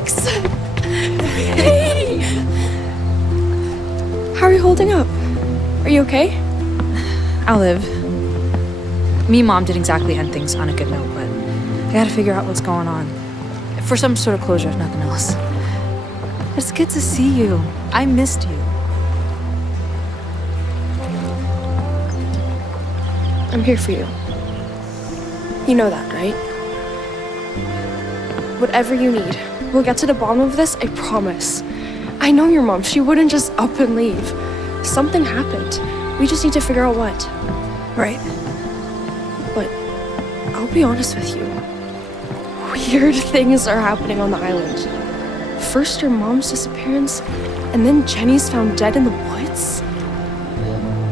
Alex! Hey! How are you holding up? Are you okay? I'll live. Me and Mom didn't exactly end things on a good note, but I gotta figure out what's going on. For some sort of closure, if nothing else. It's good to see you. I missed you. I'm here for you. You know that, right? Whatever you need, we'll get to the bottom of this, I promise. I know your mom, she wouldn't just up and leave. Something happened. We just need to figure out what. Right. But I'll be honest with you. Weird things are happening on the island. First your mom's disappearance, and then Jenny's found dead in the woods.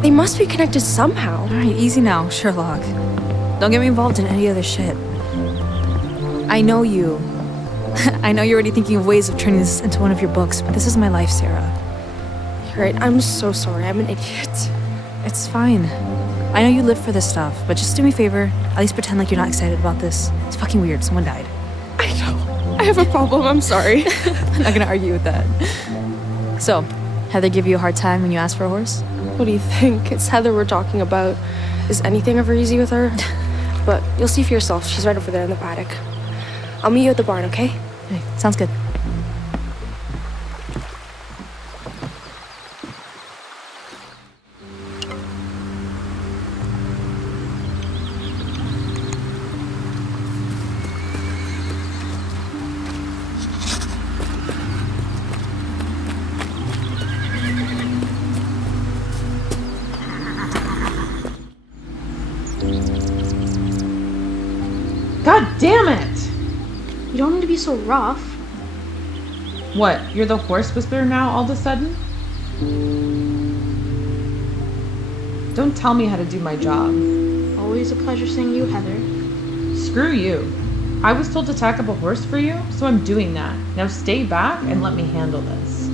They must be connected somehow. All right, easy now, Sherlock. Don't get me involved in any other shit. I know you. I know you're already thinking of ways of turning this into one of your books, but this is my life, Sarah. You're right, I'm so sorry, I'm an idiot. It's fine. I know you live for this stuff, but just do me a favor, at least pretend like you're not excited about this. It's fucking weird, someone died. I know, I have a problem, I'm sorry. I'm not gonna argue with that. So, Heather give you a hard time when you ask for a horse? What do you think? It's Heather we're talking about. Is anything ever easy with her? But you'll see for yourself, she's right over there in the paddock. I'll meet you at the barn, okay? Hey, sounds good. God damn it! You don't need to be so rough. What, you're the horse whisperer now all of a sudden? Don't tell me how to do my job. Always a pleasure seeing you, Heather. Screw you. I was told to tack up a horse for you, so I'm doing that. Now stay back and let me handle this.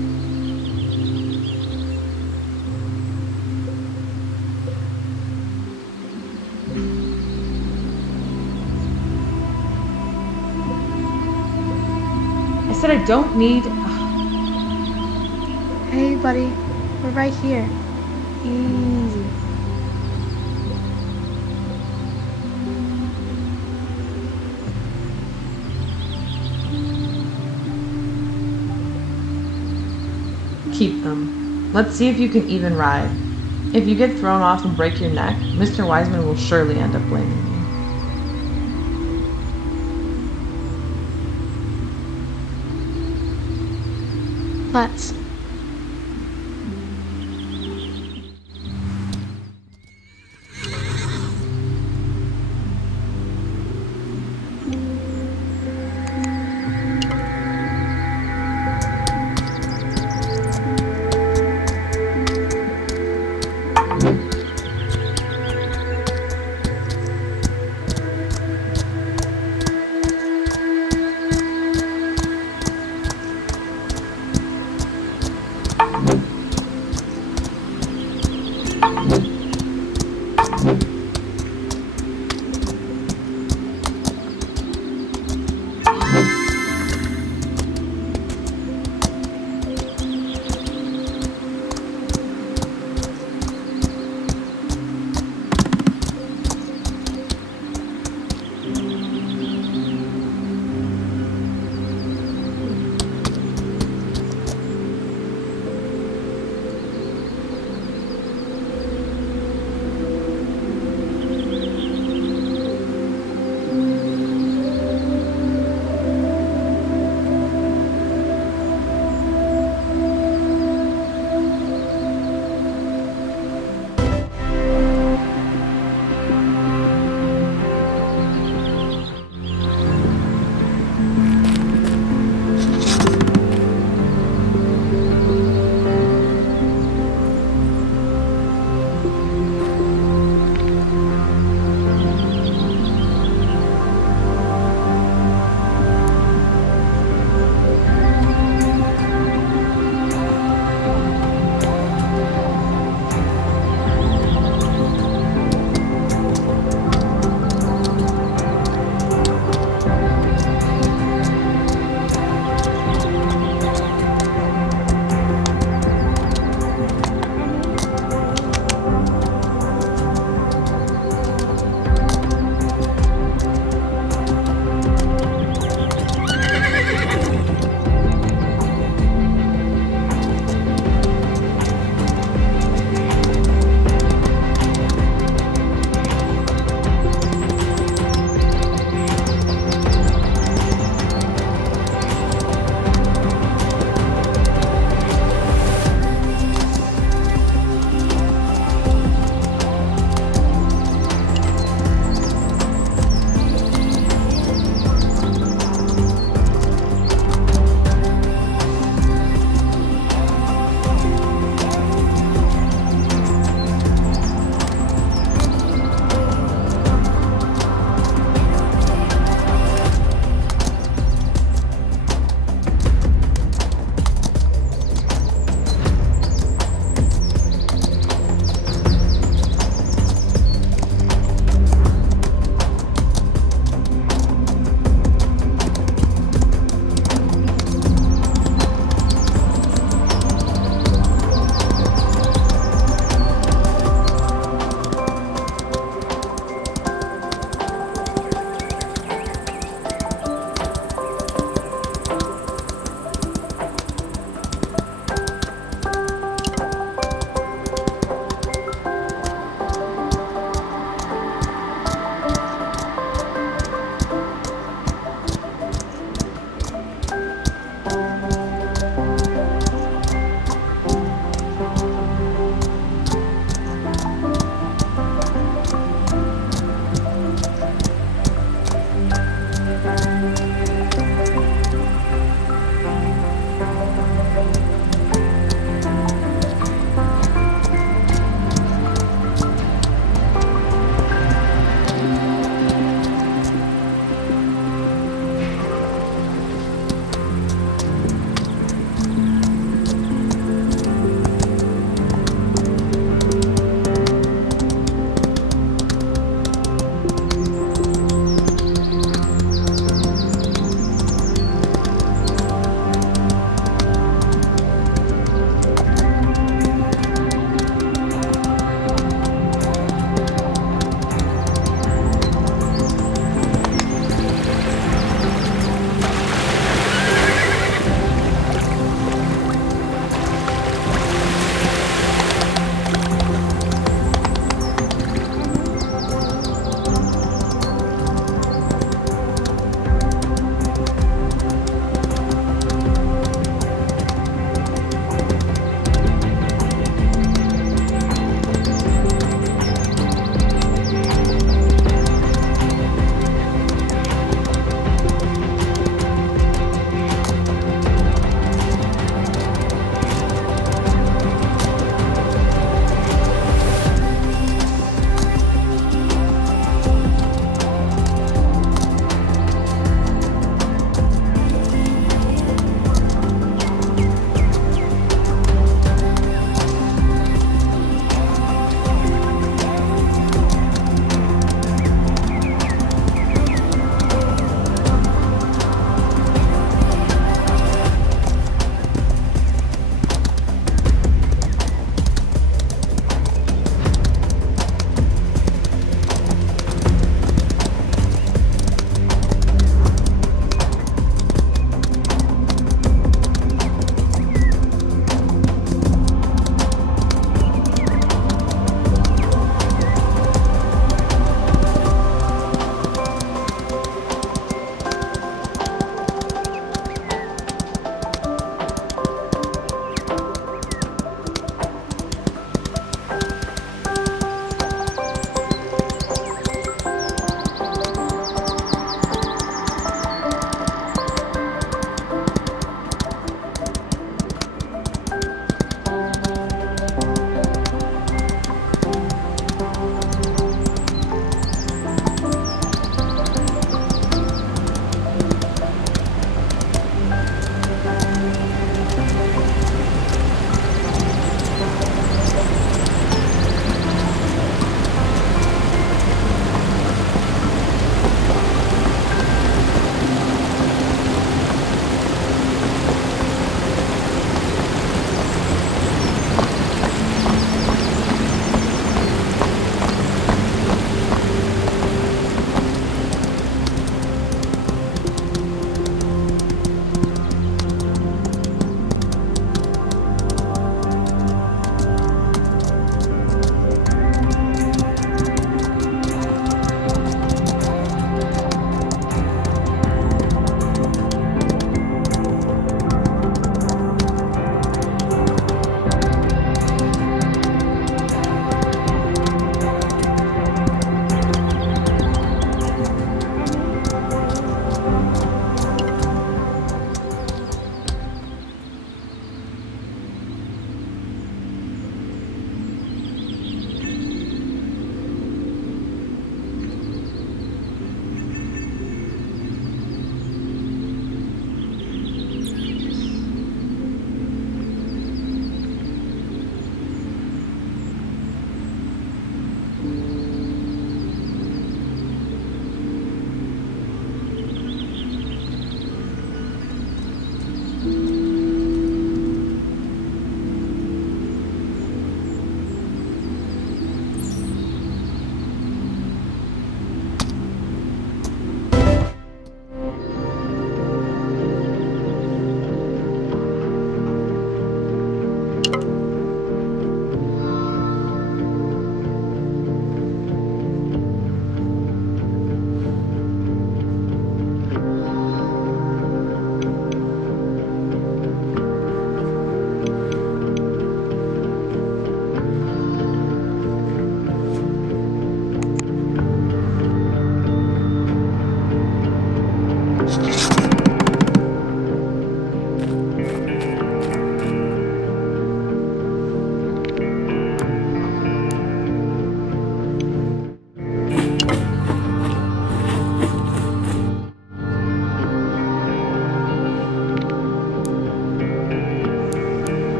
I said I don't need... Hey, buddy. We're right here. Easy. Keep them. Let's see if you can even ride. If you get thrown off and break your neck, Mr. Wiseman will surely end up blaming you. Let's.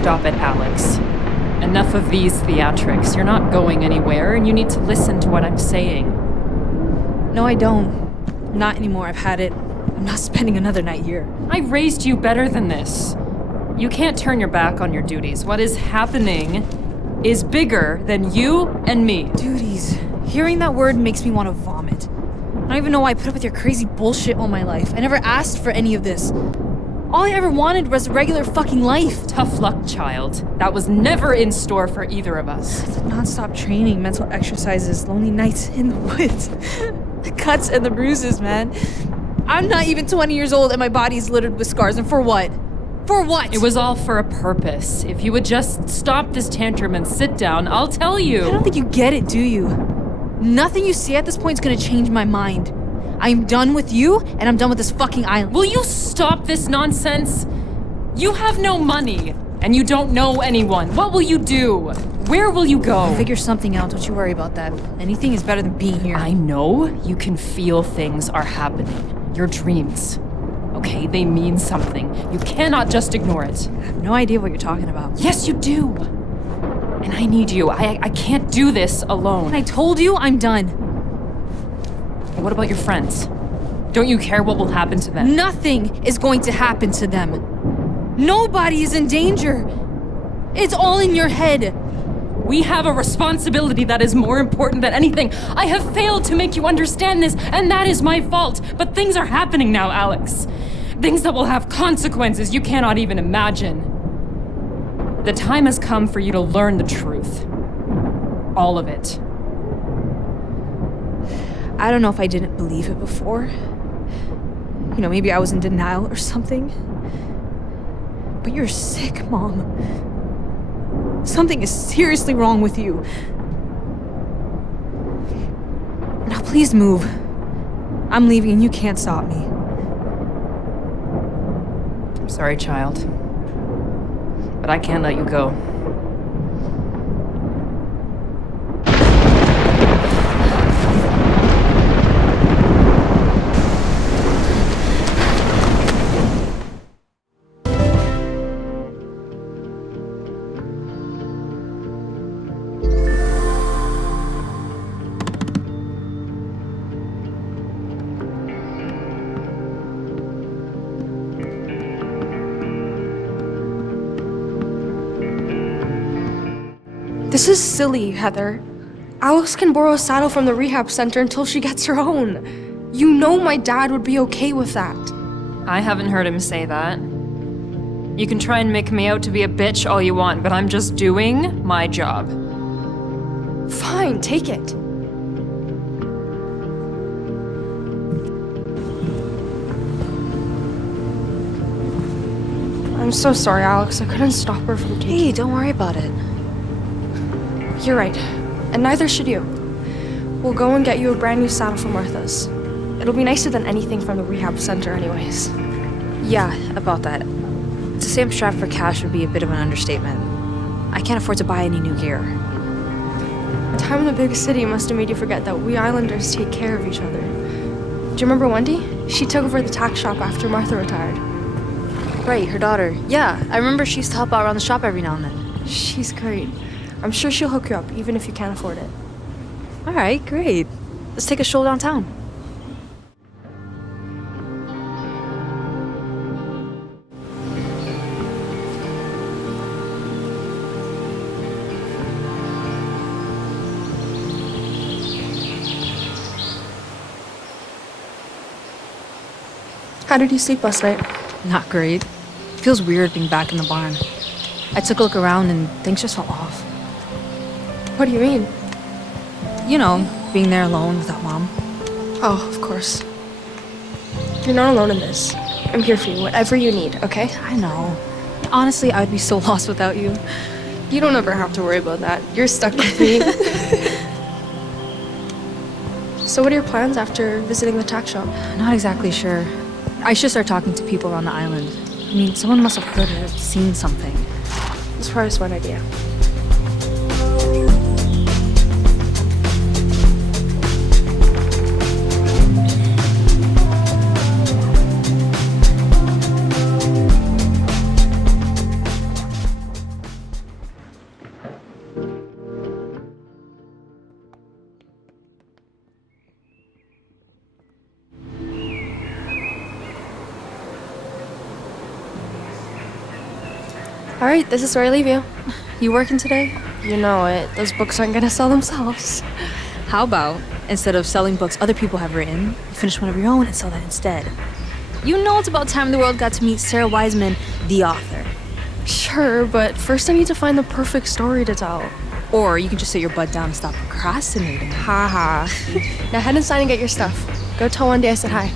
Stop it, Alex. Enough of these theatrics. You're not going anywhere, and you need to listen to what I'm saying. No, I don't. Not anymore. I've had it. I'm not spending another night here. I raised you better than this. You can't turn your back on your duties. What is happening is bigger than you and me. Duties. Hearing that word makes me want to vomit. I don't even know why I put up with your crazy bullshit all my life. I never asked for any of this. All I ever wanted was a regular fucking life. Tough luck, child. That was never in store for either of us. The non-stop training, mental exercises, lonely nights in the woods. The cuts and the bruises, man. I'm not even 20 years old and my body's littered with scars, and for what? For what? It was all for a purpose. If you would just stop this tantrum and sit down, I'll tell you. I don't think you get it, do you? Nothing you say at this point is gonna change my mind. I'm done with you, and I'm done with this fucking island. Will you stop this nonsense? You have no money, and you don't know anyone. What will you do? Where will you go? I'll figure something out, don't you worry about that. Anything is better than being here. I know you can feel things are happening. Your dreams. Okay, they mean something. You cannot just ignore it. I have no idea what you're talking about. Yes, you do. And I need you. I can't do this alone. And I told you I'm done. What about your friends? Don't you care what will happen to them? Nothing is going to happen to them. Nobody is in danger. It's all in your head. We have a responsibility that is more important than anything. I have failed to make you understand this, and that is my fault. But things are happening now, Alex. Things that will have consequences you cannot even imagine. The time has come for you to learn the truth. All of it. I don't know if I didn't believe it before. You know, maybe I was in denial or something. But you're sick, Mom. Something is seriously wrong with you. Now please move. I'm leaving and you can't stop me. I'm sorry, child. But I can't let you go. This is silly, Heather. Alex can borrow a saddle from the rehab center until she gets her own. You know my dad would be okay with that. I haven't heard him say that. You can try and make me out to be a bitch all you want, but I'm just doing my job. Fine, take it. I'm so sorry, Alex. I couldn't stop her from taking. Hey, don't worry about it. You're right, and neither should you. We'll go and get you a brand new saddle from Martha's. It'll be nicer than anything from the rehab center anyways. Yeah, about that. To say I'm strapped for cash would be a bit of an understatement. I can't afford to buy any new gear. Time in the big city must have made you forget that we islanders take care of each other. Do you remember Wendy? She took over the tack shop after Martha retired. Right, her daughter. Yeah, I remember she used to help out around the shop every now and then. She's great. I'm sure she'll hook you up, even if you can't afford it. Alright, great. Let's take a stroll downtown. How did you sleep last night? Not great. Feels weird being back in the barn. I took a look around and things just felt off. What do you mean? You know, being there alone without Mom. Oh, of course. You're not alone in this. I'm here for you, whatever you need, okay? I know. Honestly, I would be so lost without you. You don't ever have to worry about that. You're stuck with me. So what are your plans after visiting the tack shop? Not exactly sure. I should start talking to people around the island. I mean, someone must have heard or seen something. Let's try this one idea. All right, this is where I leave you. You working today? You know it. Those books aren't gonna sell themselves. How about, instead of selling books other people have written, you finish one of your own and sell that instead? You know it's about time the world got to meet Sarah Wiseman, the author. Sure, but first I need to find the perfect story to tell. Or you can just sit your butt down and stop procrastinating. Haha. Now head inside and get your stuff. Go tell Wendy I said hi.